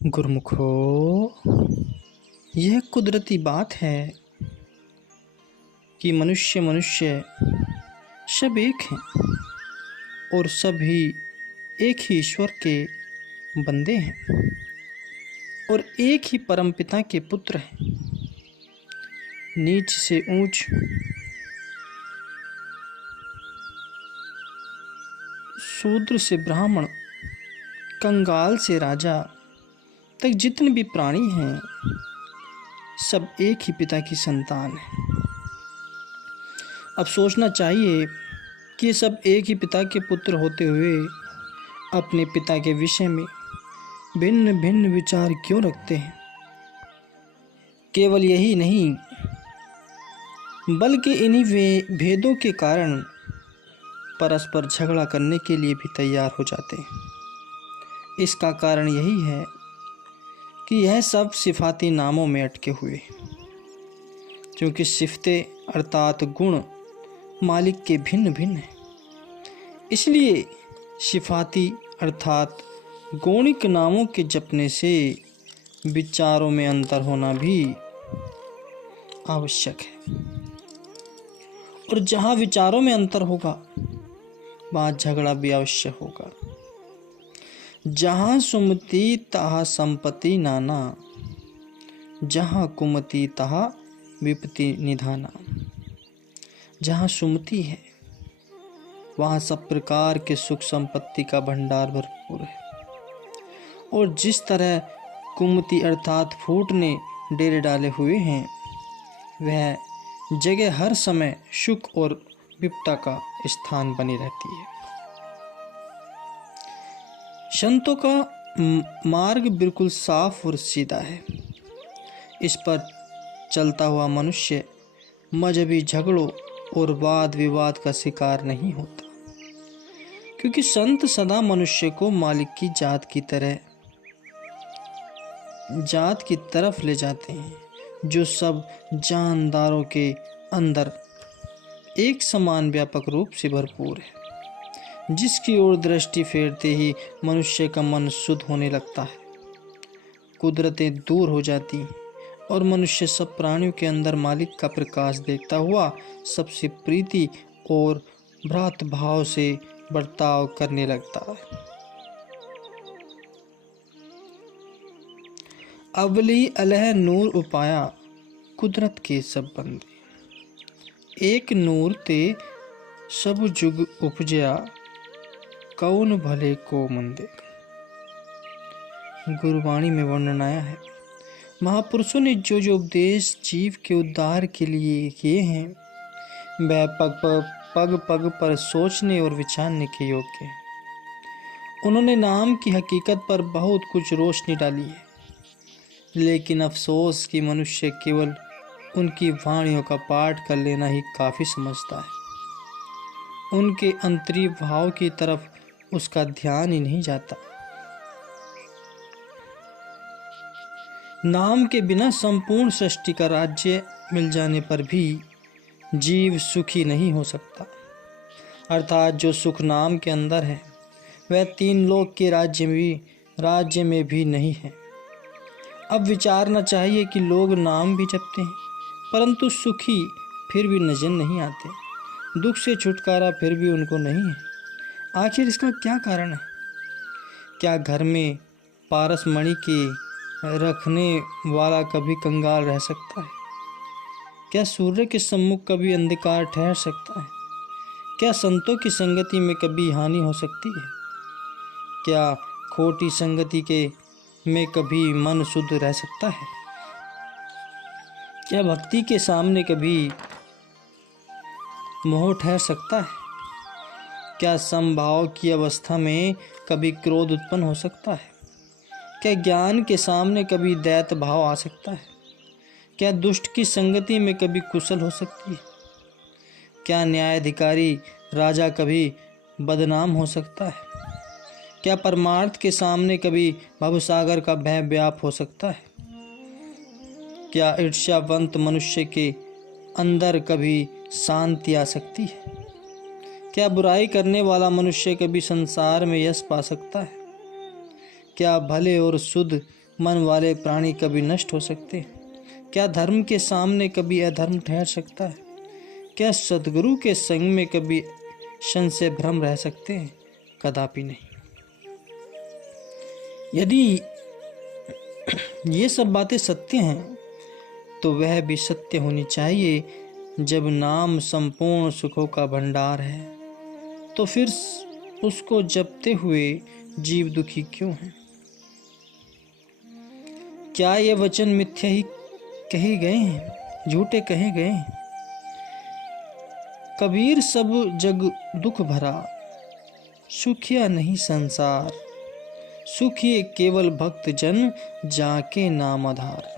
गुरुमुखो, यह कुदरती बात है कि मनुष्य मनुष्य सब एक हैं और सभी एक ही ईश्वर के बंदे हैं और एक ही परमपिता के पुत्र हैं। नीच से ऊंच, शूद्र से ब्राह्मण, कंगाल से राजा तक जितने भी प्राणी हैं सब एक ही पिता की संतान हैं। अब सोचना चाहिए कि ये सब एक ही पिता के पुत्र होते हुए अपने पिता के विषय में भिन्न भिन्न विचार क्यों रखते हैं। केवल यही नहीं बल्कि इन्हीं भेदों के कारण परस्पर झगड़ा करने के लिए भी तैयार हो जाते हैं। इसका कारण यही है कि यह सब सिफाती नामों में अटके हुए, क्योंकि सिफते अर्थात गुण मालिक के भिन्न भिन्न हैं। इसलिए सिफाती अर्थात गौणिक नामों के जपने से विचारों में अंतर होना भी आवश्यक है, और जहाँ विचारों में अंतर होगा वहाँ झगड़ा भी अवश्य होगा। जहाँ सुमति तहाँ संपत्ति नाना, जहाँ कुमति तहाँ विपत्ति निधाना। जहाँ सुमति है वहाँ सब प्रकार के सुख संपत्ति का भंडार भरपूर है, और जिस तरह कुमति अर्थात फूट ने डेरे डाले हुए हैं वह जगह हर समय सुख और विपत्ता का स्थान बनी रहती है। संतों का मार्ग बिल्कुल साफ और सीधा है। इस पर चलता हुआ मनुष्य मजहबी झगड़ों और वाद विवाद का शिकार नहीं होता, क्योंकि संत सदा मनुष्य को मालिक की जात की तरफ ले जाते हैं, जो सब जानदारों के अंदर एक समान व्यापक रूप से भरपूर है, जिसकी ओर दृष्टि फेरते ही मनुष्य का मन शुद्ध होने लगता है। कुदरतें दूर हो जाती और मनुष्य सब प्राणियों के अंदर मालिक का प्रकाश देखता हुआ सबसे प्रीति और भ्रात भाव से बर्ताव करने लगता है। अवली अलह नूर उपाया, कुदरत के सब बंदे। एक नूर ते सब जुग उपजया, कौन भले को मंदे। गुरुवाणी में वर्णन आया है, महापुरुषों ने जो जो उपदेश जीव के उद्धार के लिए किए हैं वह पग पग पर सोचने और विचारने के योग्य है। उन्होंने नाम की हकीकत पर बहुत कुछ रोशनी डाली है, लेकिन अफसोस कि मनुष्य केवल उनकी वाणियों का पाठ कर लेना ही काफ़ी समझता है। उनके अंतरीय भाव की तरफ उसका ध्यान ही नहीं जाता। नाम के बिना संपूर्ण सृष्टि का राज्य मिल जाने पर भी जीव सुखी नहीं हो सकता, अर्थात जो सुख नाम के अंदर है वह तीन लोक के राज्य में भी नहीं है। अब विचारना चाहिए कि लोग नाम भी जपते हैं परंतु सुखी फिर भी नजर नहीं आते, दुख से छुटकारा फिर भी उनको नहीं है। आखिर इसका क्या कारण है? क्या घर में पारस मणि के रखने वाला कभी कंगाल रह सकता है? क्या सूर्य के सम्मुख कभी अंधकार ठहर सकता है? क्या संतों की संगति में कभी हानि हो सकती है? क्या खोटी संगति में कभी मन शुद्ध रह सकता है? क्या भक्ति के सामने कभी मोह ठहर सकता है? क्या समभाव की अवस्था में कभी क्रोध उत्पन्न हो सकता है? क्या ज्ञान के सामने कभी दैत्य भाव आ सकता है? क्या दुष्ट की संगति में कभी कुशल हो सकती है? क्या न्यायाधिकारी राजा कभी बदनाम हो सकता है? क्या परमार्थ के सामने कभी भवसागर का भय व्याप हो सकता है? क्या ईर्ष्यावंत मनुष्य के अंदर कभी शांति आ सकती है? क्या बुराई करने वाला मनुष्य कभी संसार में यश पा सकता है? क्या भले और शुद्ध मन वाले प्राणी कभी नष्ट हो सकते? क्या धर्म के सामने कभी अधर्म ठहर सकता है? क्या सद्गुरु के संग में कभी संशय भ्रम रह सकते हैं? कदापि नहीं। यदि ये सब बातें सत्य हैं तो वह भी सत्य होनी चाहिए। जब नाम संपूर्ण सुखों का भंडार है तो फिर उसको जपते हुए जीव दुखी क्यों है? क्या ये वचन मिथ्या ही कहे गए हैं, झूठे कहे गए हैं? कबीर सब जग दुख भरा, सुखिया नहीं संसार, सुखिए केवल भक्त जन जाके नाम आधार।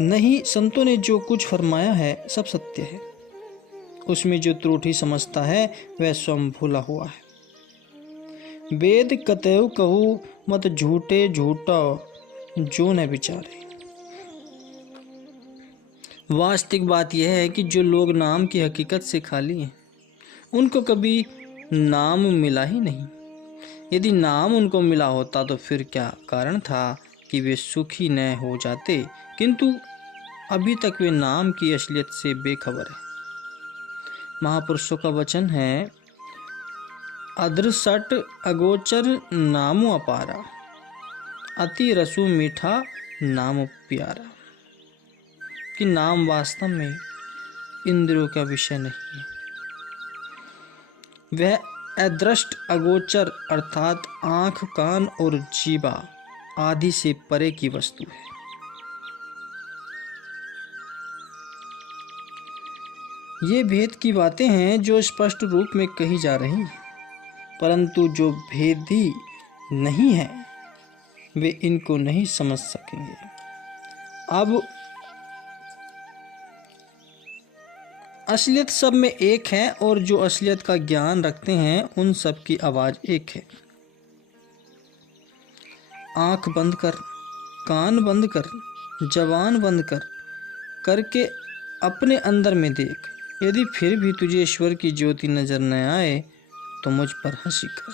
नहीं, संतों ने जो कुछ फरमाया है सब सत्य है। उसमें जो त्रुटि समझता है वह स्वयं भूला हुआ है। वेद कतयु कहू मत झूठे झूठा जो न विचारे। वास्तविक बात यह है कि जो लोग नाम की हकीकत से खाली हैं उनको कभी नाम मिला ही नहीं। यदि नाम उनको मिला होता तो फिर क्या कारण था कि वे सुखी न हो जाते, किंतु अभी तक वे नाम की असलियत से बेखबर है। महापुरुषों का वचन है, अदृसट अगोचर नामो अपारा, अति रसु मीठा नाम प्यारा। कि नाम वास्तव में इंद्रियों का विषय नहीं है। वह अदृष्ट अगोचर अर्थात आंख, कान और जीवा आदि से परे की वस्तु है। ये भेद की बातें हैं जो स्पष्ट रूप में कही जा रही हैं, परंतु जो भेदी नहीं है वे इनको नहीं समझ सकेंगे। अब असलियत सब में एक है और जो असलियत का ज्ञान रखते हैं उन सब की आवाज एक है। आंख बंद कर, कान बंद कर, जबान बंद करके अपने अंदर में देख। यदि फिर भी तुझे ईश्वर की ज्योति नजर न आए तो मुझ पर हंसी कर।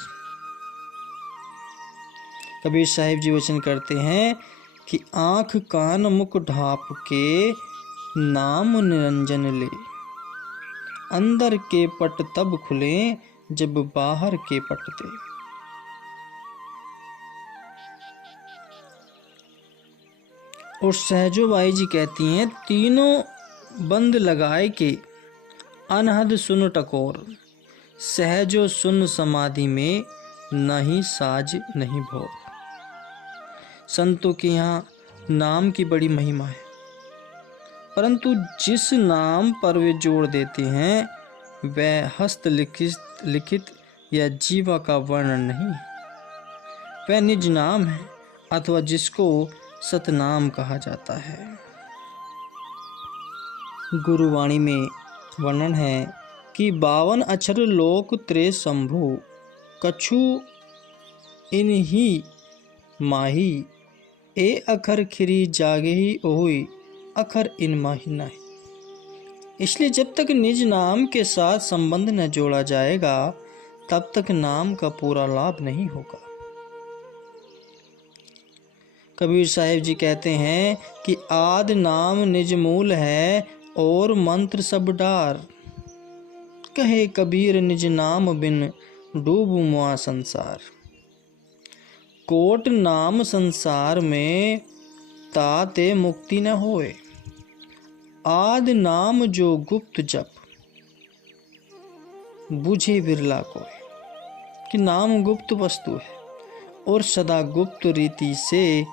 कबीर साहिब जी वचन करते हैं कि आंख कान मुख ढाप के नाम निरंजन ले, अंदर के पट तब खुले जब बाहर के पट दे। और सहजो बाई जी कहती हैं, तीनों बंद लगाए के अनहद सुन टकोर, सहजो सुन समाधि में नहीं साज नहीं भोर। संतों के यहाँ नाम की बड़ी महिमा है, परंतु जिस नाम पर वे जोड़ देते हैं वह हस्तलिखित या जीवा का वर्णन नहीं, वह निज नाम है अथवा जिसको सतनाम कहा जाता है। गुरुवाणी में वर्णन है कि 52 अक्षर लोक त्रे शंभु, कछु इन्ही माही, ए अखर खिरी जागे ही ओई, अखर इन माही नहीं। इसलिए जब तक निज नाम के साथ संबंध न जोड़ा जाएगा तब तक नाम का पूरा लाभ नहीं होगा। कबीर साहिब जी कहते हैं कि आदि नाम निज मूल है और मंत्र सब डार, कहे कबीर निज नाम बिन डूब मुआ संसार। कोट नाम संसार में ताते मुक्ति न होए, आदि नाम जो गुप्त जप बुझे बिरला कोय। कि नाम गुप्त वस्तु है और सदा गुप्त रीति से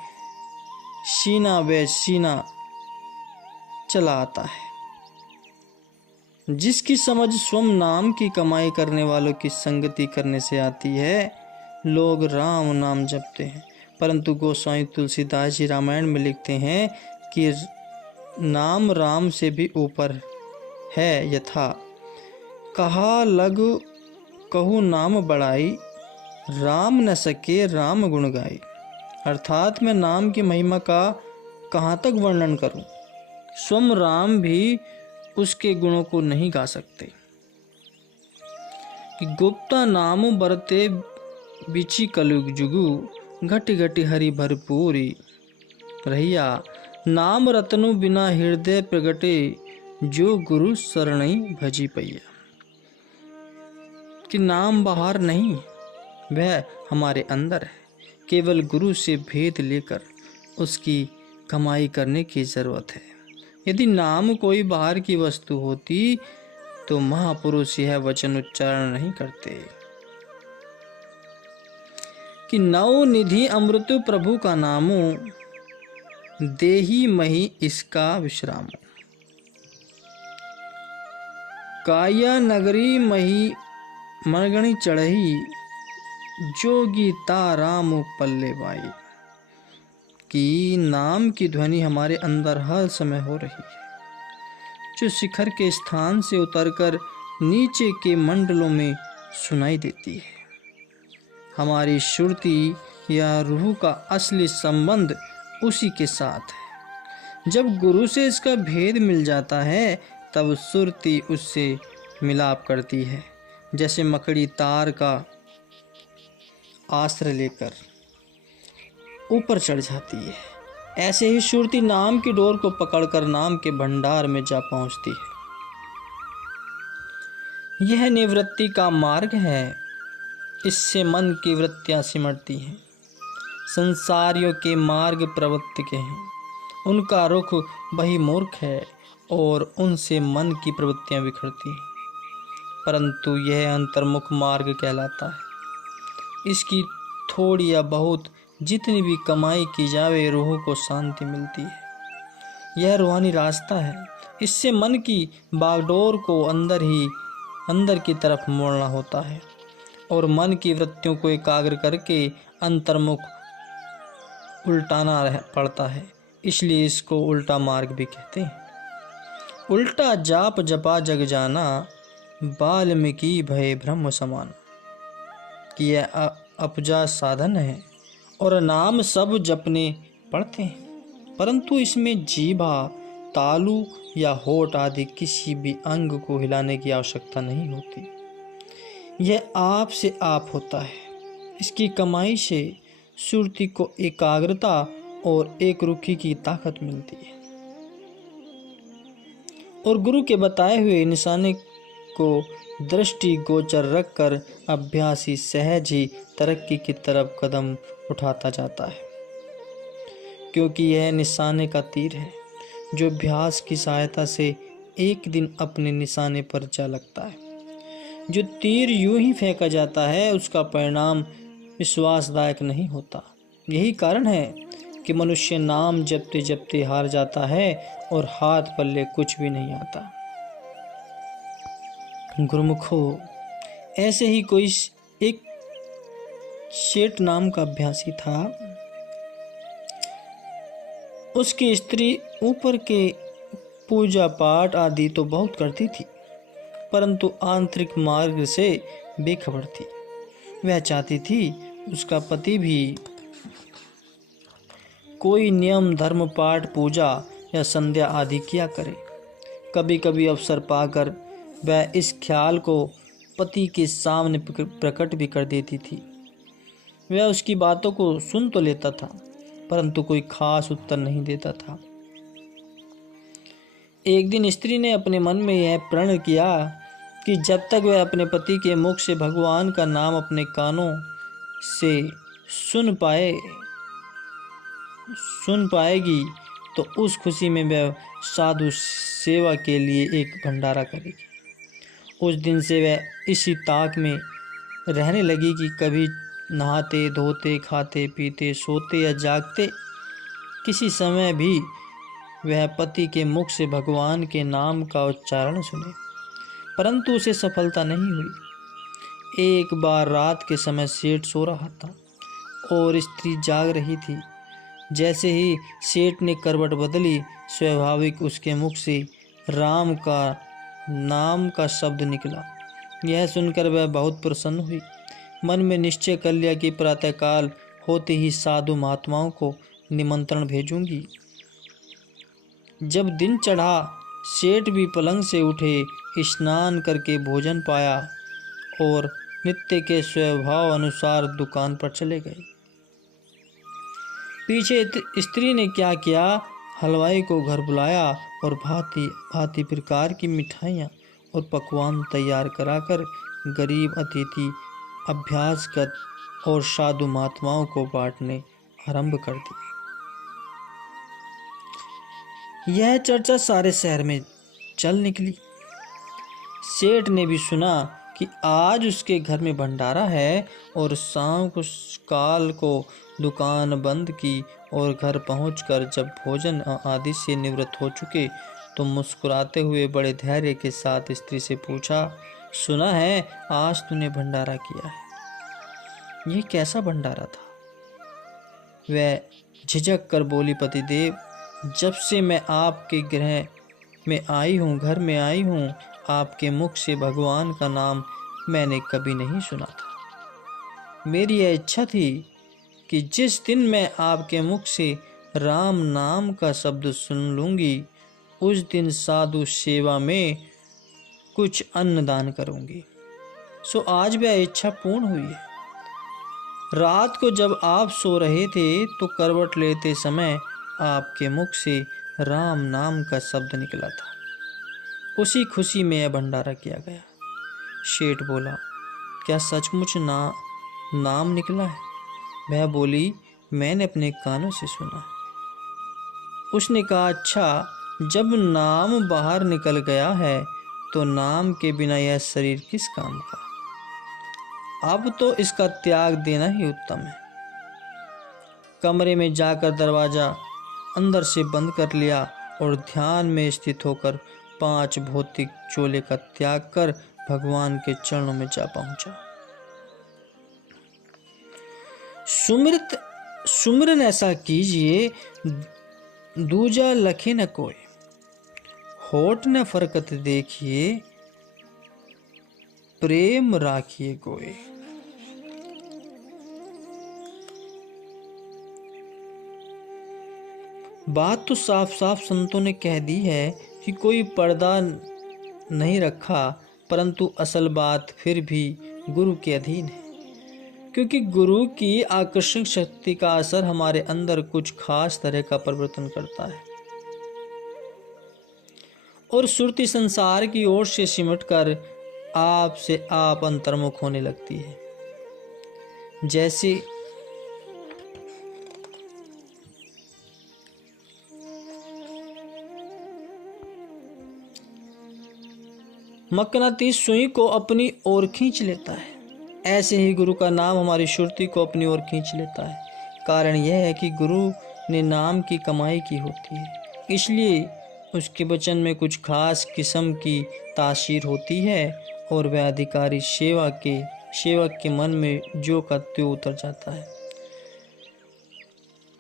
सीना व सीना चला आता है। जिसकी समझ स्वयं नाम की कमाई करने वालों की संगति करने से आती है, लोग राम नाम जपते हैं, परंतु गोस्वामी तुलसीदास जी रामायण में लिखते हैं कि नाम राम से भी ऊपर है। यथा कहा लग कहू नाम बढ़ाई, राम न सके राम गुण गाई। अर्थात मैं नाम की महिमा का कहाँ तक वर्णन करूं, स्वयं राम भी उसके गुणों को नहीं गा सकते। कि गुप्ता नाम बरते बिची कलयुग जुगु घट घट हरि भरपूरी रहिया नाम रतनु बिना हृदय प्रगटे जो गुरु शरणई भजी पैया। कि नाम बाहर नहीं, वह हमारे अंदर है। केवल गुरु से भेद लेकर उसकी कमाई करने की जरूरत है। यदि नाम कोई बाहर की वस्तु होती तो महापुरुष यह वचन उच्चारण नहीं करते कि नौ निधि अमृत प्रभु का नामो देही मही इसका विश्राम। काया नगरी मही मरगणी चढ़ही जोगी ताराम पल्ले बाई। कि नाम की ध्वनि हमारे अंदर हर समय हो रही है, जो शिखर के स्थान से उतरकर नीचे के मंडलों में सुनाई देती है। हमारी श्रुति या रूह का असली संबंध उसी के साथ है। जब गुरु से इसका भेद मिल जाता है तब सुरती उससे मिलाप करती है, जैसे मकड़ी तार का आश्रय लेकर ऊपर चढ़ जाती है, ऐसे ही श्रुति नाम की डोर को पकड़कर नाम के भंडार में जा पहुंचती है। यह निवृत्ति का मार्ग है। इससे मन की वृत्तियां सिमटती हैं। संसारियों के मार्ग प्रवृत्ति के हैं, उनका रुख बहिर्मुख है और उनसे मन की प्रवृत्तियां बिखरती हैं। परंतु यह अंतर्मुख मार्ग कहलाता है। इसकी थोड़ी या बहुत जितनी भी कमाई की जावे रूह को शांति मिलती है। यह रूहानी रास्ता है। इससे मन की बागडोर को अंदर की तरफ मोड़ना होता है और मन की वृत्तियों को एकाग्र करके अंतर्मुख उल्टाना पड़ता है। इसलिए इसको उल्टा मार्ग भी कहते हैं। उल्टा जाप जपा जग जाना वाल्मीकि भय ब्रह्म समान। कि यह अपजा साधन है और नाम सब जपने पड़ते हैं, परंतु इसमें जीभा, तालू या होठ आदि किसी भी अंग को हिलाने की आवश्यकता नहीं होती। यह आप से आप होता है। इसकी कमाई से सुरती को एकाग्रता और एक रुखी की ताकत मिलती है और गुरु के बताए हुए निशाने को दृष्टि गोचर रखकर अभ्यासी सहज ही तरक्की की तरफ कदम उठाता जाता है, क्योंकि यह निशाने का तीर है जो अभ्यास की सहायता से एक दिन अपने निशाने पर जा लगता है। जो तीर यूं ही फेंका जाता है उसका परिणाम विश्वासदायक नहीं होता। यही कारण है कि मनुष्य नाम जपते जपते हार जाता है और हाथ पल्ले कुछ भी नहीं आता। गुरुमुखो, ऐसे ही कोई एक शेठ नाम का अभ्यासी था। उसकी स्त्री ऊपर के पूजा पाठ आदि तो बहुत करती थी, परंतु आंतरिक मार्ग से बेखबर थी। वह चाहती थी उसका पति भी कोई नियम धर्म पाठ पूजा या संध्या आदि किया करे। कभी कभी अवसर पाकर वह इस ख्याल को पति के सामने प्रकट भी कर देती थी। वह उसकी बातों को सुन तो लेता था, परंतु कोई खास उत्तर नहीं देता था। एक दिन स्त्री ने अपने मन में यह प्रण किया कि जब तक वह अपने पति के मुख से भगवान का नाम अपने कानों से सुन पाएगी तो उस खुशी में वह साधु सेवा के लिए एक भंडारा करेगी। उस दिन से वह इसी ताक में रहने लगी कि कभी नहाते धोते खाते पीते सोते या जागते किसी समय भी वह पति के मुख से भगवान के नाम का उच्चारण सुने, परंतु उसे सफलता नहीं हुई। एक बार रात के समय सेठ सो रहा था और स्त्री जाग रही थी। जैसे ही सेठ ने करवट बदली, स्वाभाविक उसके मुख से राम का नाम का शब्द निकला। यह सुनकर वह बहुत प्रसन्न हुई। मन में निश्चय कर लिया कि प्रातःकाल होते ही साधु महात्माओं को निमंत्रण भेजूंगी। जब दिन चढ़ा, सेठ भी पलंग से उठे, स्नान करके भोजन पाया और नित्य के स्वभाव अनुसार दुकान पर चले गए। पीछे स्त्री ने क्या किया, हलवाई को घर बुलाया और भांति भांति प्रकार की मिठाइयाँ और पकवान तैयार कराकर गरीब अतिथि, अभ्यासगत और साधु महात्माओं को बांटने आरंभ कर दी। यह चर्चा सारे शहर में चल निकली। सेठ ने भी सुना कि आज उसके घर में भंडारा है और शाम को काल को दुकान बंद की और घर पहुंचकर जब भोजन आदि से निवृत्त हो चुके तो मुस्कुराते हुए बड़े धैर्य के साथ स्त्री से पूछा, सुना है आज तूने भंडारा किया है, ये कैसा भंडारा था? वह झिझक कर बोली, पतिदेव, जब से मैं आपके गृह में आई हूँ, घर में आई हूँ, आपके मुख से भगवान का नाम मैंने कभी नहीं सुना था। मेरी यह इच्छा थी कि जिस दिन मैं आपके मुख से राम नाम का शब्द सुन लूँगी, उस दिन साधु सेवा में कुछ अन्न दान करूँगी। सो आज वह इच्छा पूर्ण हुई है। रात को जब आप सो रहे थे तो करवट लेते समय आपके मुख से राम नाम का शब्द निकला था। उसी खुशी में यह भंडारा किया गया। शेठ बोला, क्या सचमुच नाम निकला है? वह बोली, मैंने अपने कानों से सुना। उसने कहा, अच्छा, जब नाम बाहर निकल गया है तो नाम के बिना यह शरीर किस काम का? अब तो इसका त्याग देना ही उत्तम है। कमरे में जाकर दरवाजा अंदर से बंद कर लिया और ध्यान में स्थित होकर 5 भौतिक चोले का त्याग कर भगवान के चरणों में जा पहुंचा। सुमिरन ऐसा कीजिए, दूजा लखे न कोई, होठ न फरकत देखिए, प्रेम राखिए कोई। बात तो साफ साफ संतों ने कह दी है कि कोई पर्दा नहीं रखा, परंतु असल बात फिर भी गुरु के अधीन है, क्योंकि गुरु की आकर्षक शक्ति का असर हमारे अंदर कुछ खास तरह का परिवर्तन करता है और सुरती संसार की ओर से सिमटकर आप से आप अंतर्मुख होने लगती है। जैसे मकनातीस सुई को अपनी ओर खींच लेता है, ऐसे ही गुरु का नाम हमारी सुरती को अपनी ओर खींच लेता है। कारण यह है कि गुरु ने नाम की कमाई की होती है, इसलिए उसके वचन में कुछ खास किस्म की तासीर होती है और वह अधिकारी सेवक के मन में जो का त्यों उतर जाता है।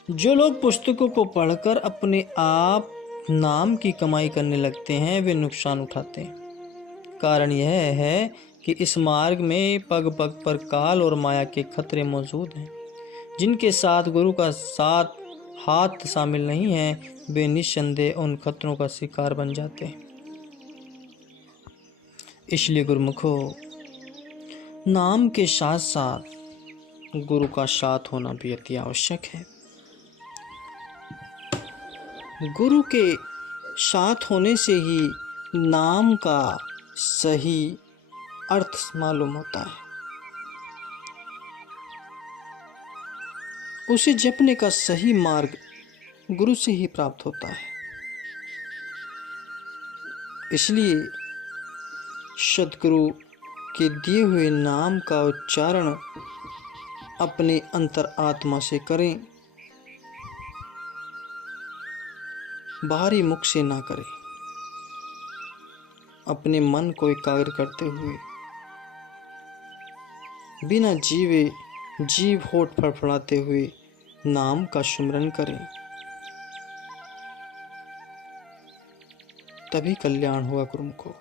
जो लोग पुस्तकों को पढ़कर अपने आप नाम की कमाई करने लगते हैं, वे नुकसान उठाते हैं। कारण यह है कि इस मार्ग में पग पग पर काल और माया के खतरे मौजूद हैं। जिनके साथ गुरु का साथ हाथ शामिल नहीं है, वे निस्संदेह उन खतरों का शिकार बन जाते हैं। इसलिए गुरुमुखो, नाम के साथ साथ गुरु का साथ होना भी अति आवश्यक है। गुरु के साथ होने से ही नाम का सही अर्थ मालूम होता है। उसे जपने का सही मार्ग गुरु से ही प्राप्त होता है। इसलिए सद्गुरु के दिए हुए नाम का उच्चारण अपने अंतर आत्मा से करें, बाहरी मुख से ना करें। अपने मन को एकाग्र करते हुए बिना जीव होठ फड़फड़ाते हुए नाम का सुमिरन करें, तभी कल्याण होगा गुरुमुखो।